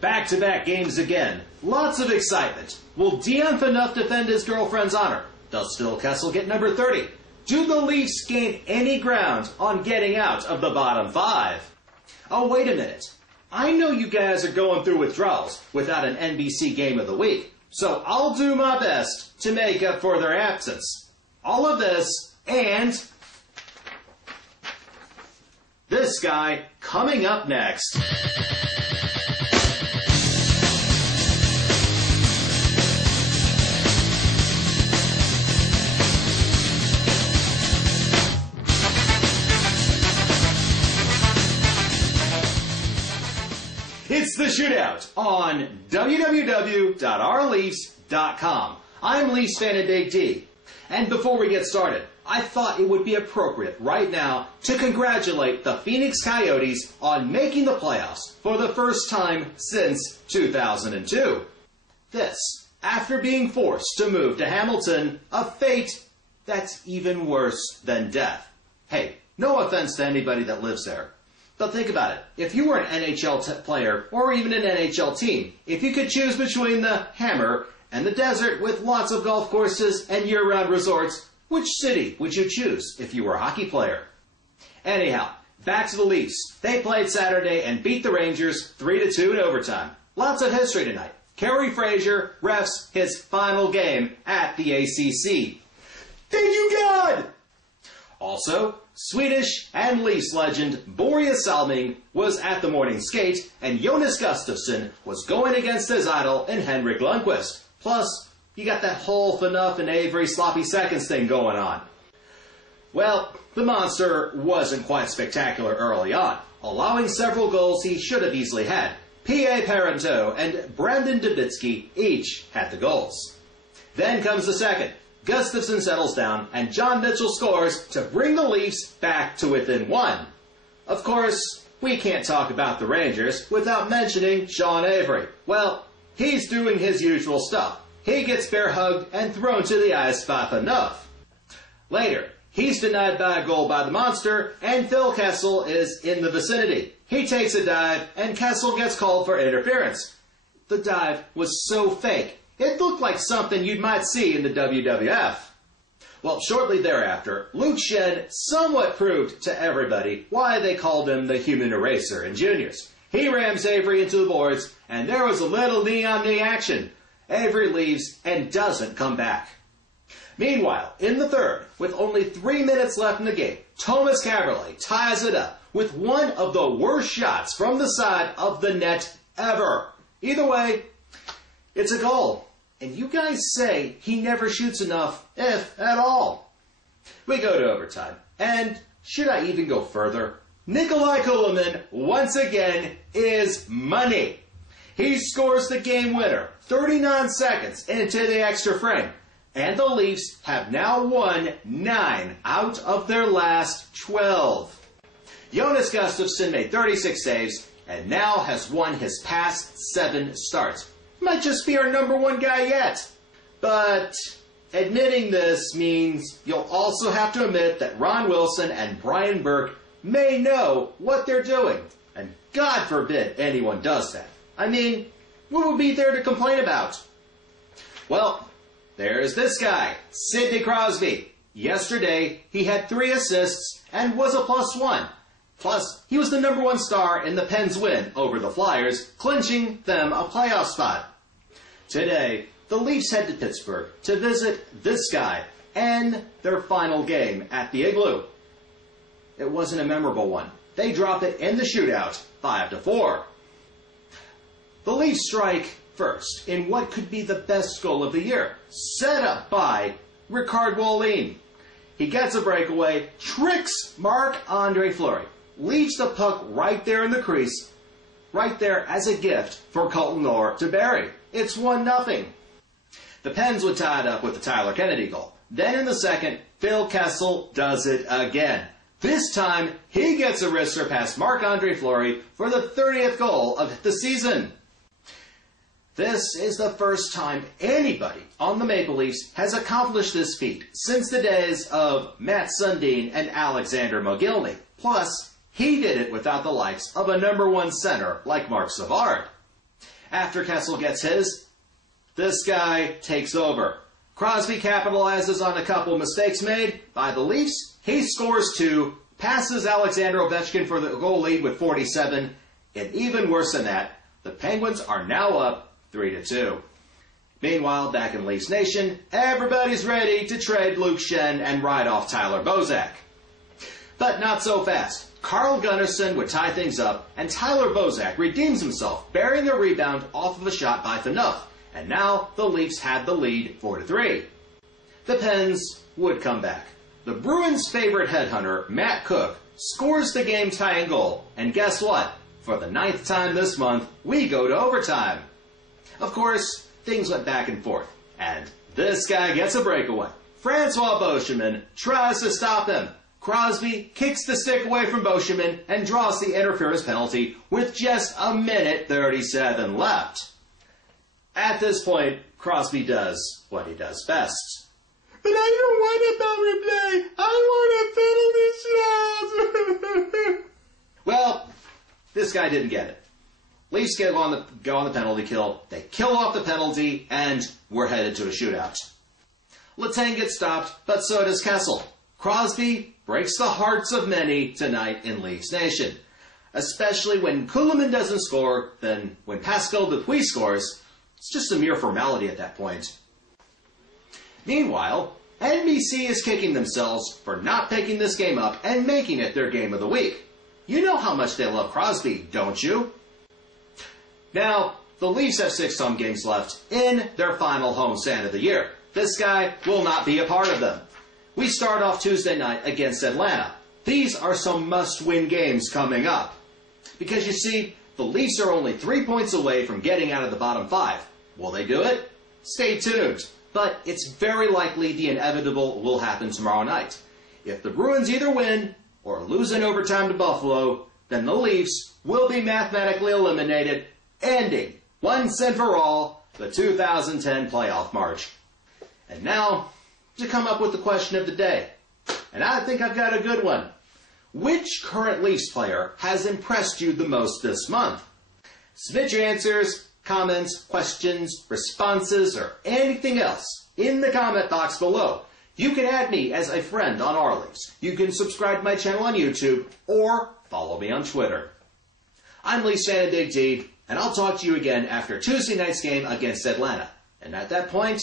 Back-to-back games again. Lots of excitement. Will Dion Phaneuf defend his girlfriend's honor? Does Phil Kessel get number 30? Do the Leafs gain any ground on getting out of the bottom 5? Oh, wait a minute. I know you guys are going through withdrawals without an NBC Game of the Week, so I'll do my best to make up for their absence. All of this and this guy coming up next. It's the Shootout on www.ourleafs.com. I'm Leafs fan Big D. And before we get started, I thought it would be appropriate right now to congratulate the Phoenix Coyotes on making the playoffs for the first time since 2002. This, after being forced to move to Hamilton, a fate that's even worse than death. Hey, no offense to anybody that lives there. But think about it. If you were an NHL player, or even an NHL team, if you could choose between the Hammer and the desert with lots of golf courses and year-round resorts, which city would you choose if you were a hockey player? Anyhow, back to the Leafs. They played Saturday and beat the Rangers 3-2 in overtime. Lots of history tonight. Kerry Fraser refs his final game at the ACC. Thank you, God! Also, Swedish and Leafs legend Boreas Salming was at the morning skate, and Jonas Gustafsson was going against his idol in Henrik Lundqvist. Plus, you got that whole Phaneuf and Avery sloppy seconds thing going on. Well, the monster wasn't quite spectacular early on, allowing several goals he should have easily had. P.A. Parenteau and Brandon Dubitsky each had the goals. Then comes the second. Gustafsson settles down, and John Mitchell scores to bring the Leafs back to within 1. Of course, we can't talk about the Rangers without mentioning Sean Avery. Well, he's doing his usual stuff. He gets bear-hugged and thrown to the ice by Phaneuf. Later, he's denied by a goal by the monster, and Phil Kessel is in the vicinity. He takes a dive, and Kessel gets called for interference. The dive was so fake. It looked like something you might see in the WWF. Well, shortly thereafter, Luke Shen somewhat proved to everybody why they called him the human eraser in juniors. He rams Avery into the boards, and there was a little knee-on-knee action. Avery leaves and doesn't come back. Meanwhile, in the third, with only 3 minutes left in the game, Thomas Kaberle ties it up with one of the worst shots from the side of the net ever. Either way, it's a goal. And you guys say he never shoots enough, if at all. We go to overtime. And should I even go further? Nikolai Kulemin, once again, is money. He scores the game winner 39 seconds into the extra frame. And the Leafs have now won 9 out of their last 12. Jonas Gustafsson made 36 saves and now has won his past 7 starts. Might just be our number 1 guy yet. But admitting this means you'll also have to admit that Ron Wilson and Brian Burke may know what they're doing. And God forbid anyone does that. I mean, what would be there to complain about? Well, there's this guy, Sidney Crosby. Yesterday, he had 3 assists and was a +1. Plus, he was the number 1 star in the Pens' win over the Flyers, clinching them a playoff spot. Today, the Leafs head to Pittsburgh to visit this guy and their final game at the Igloo. It wasn't a memorable one. They drop it in the shootout, 5-4. The Leafs strike first in what could be the best goal of the year, set up by Ricard Wallin. He gets a breakaway, tricks Marc-Andre Fleury, leaves the puck right there in the crease, right there as a gift for Colton Orr to bury. It's 1-0. The Pens would tie it up with the Tyler Kennedy goal. Then in the second, Phil Kessel does it again. This time, he gets a wrister past Marc-Andre Fleury for the 30th goal of the season. This is the first time anybody on the Maple Leafs has accomplished this feat since the days of Matt Sundin and Alexander Mogilny. Plus, he did it without the likes of a number 1 center like Marc Savard. After Kessel gets his, this guy takes over. Crosby capitalizes on a couple mistakes made by the Leafs. He scores 2, passes Alexander Ovechkin for the goal lead with 47, and even worse than that, the Penguins are now up 3-2. Meanwhile, back in Leafs Nation, everybody's ready to trade Luke Schenn and ride off Tyler Bozak. But not so fast. Carl Gunnarsson would tie things up, and Tyler Bozak redeems himself, bearing a rebound off of a shot by Phaneuf, and now the Leafs had the lead 4-3. The Pens would come back. The Bruins' favorite headhunter, Matt Cook, scores the game-tying goal, and guess what? For the 9th time this month, we go to overtime. Of course, things went back and forth, and this guy gets a breakaway. Francois Beauchemin tries to stop him. Crosby kicks the stick away from Beauchemin and draws the interference penalty with just a minute 37 left. At this point, Crosby does what he does best. But I don't want a power play. I want a penalty shot. Well, this guy didn't get it. Leafs go on the penalty kill. They kill off the penalty, and we're headed to a shootout. Letang gets stopped, but so does Kessel. Crosby breaks the hearts of many tonight in Leafs Nation. Especially when Kuhlman doesn't score, then when Pascal Dupuis scores, it's just a mere formality at that point. Meanwhile, NBC is kicking themselves for not picking this game up and making it their game of the week. You know how much they love Crosby, don't you? Now, the Leafs have 6 home games left in their final homestand of the year. This guy will not be a part of them. We start off Tuesday night against Atlanta. These are some must-win games coming up. Because you see, the Leafs are only 3 points away from getting out of the bottom 5. Will they do it? Stay tuned. But it's very likely the inevitable will happen tomorrow night. If the Bruins either win or lose in overtime to Buffalo, then the Leafs will be mathematically eliminated, ending, once and for all, the 2010 playoff march. And now, to come up with the question of the day. And I think I've got a good one. Which current Leafs player has impressed you the most this month? Submit your answers, comments, questions, responses, or anything else in the comment box below. You can add me as a friend on our Leafs. You can subscribe to my channel on YouTube or follow me on Twitter. I'm Leafs fan Big D, and I'll talk to you again after Tuesday night's game against Atlanta. And at that point,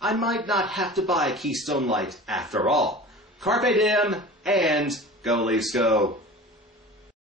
I might not have to buy a Keystone Light after all. Carpe diem, and go Leafs go.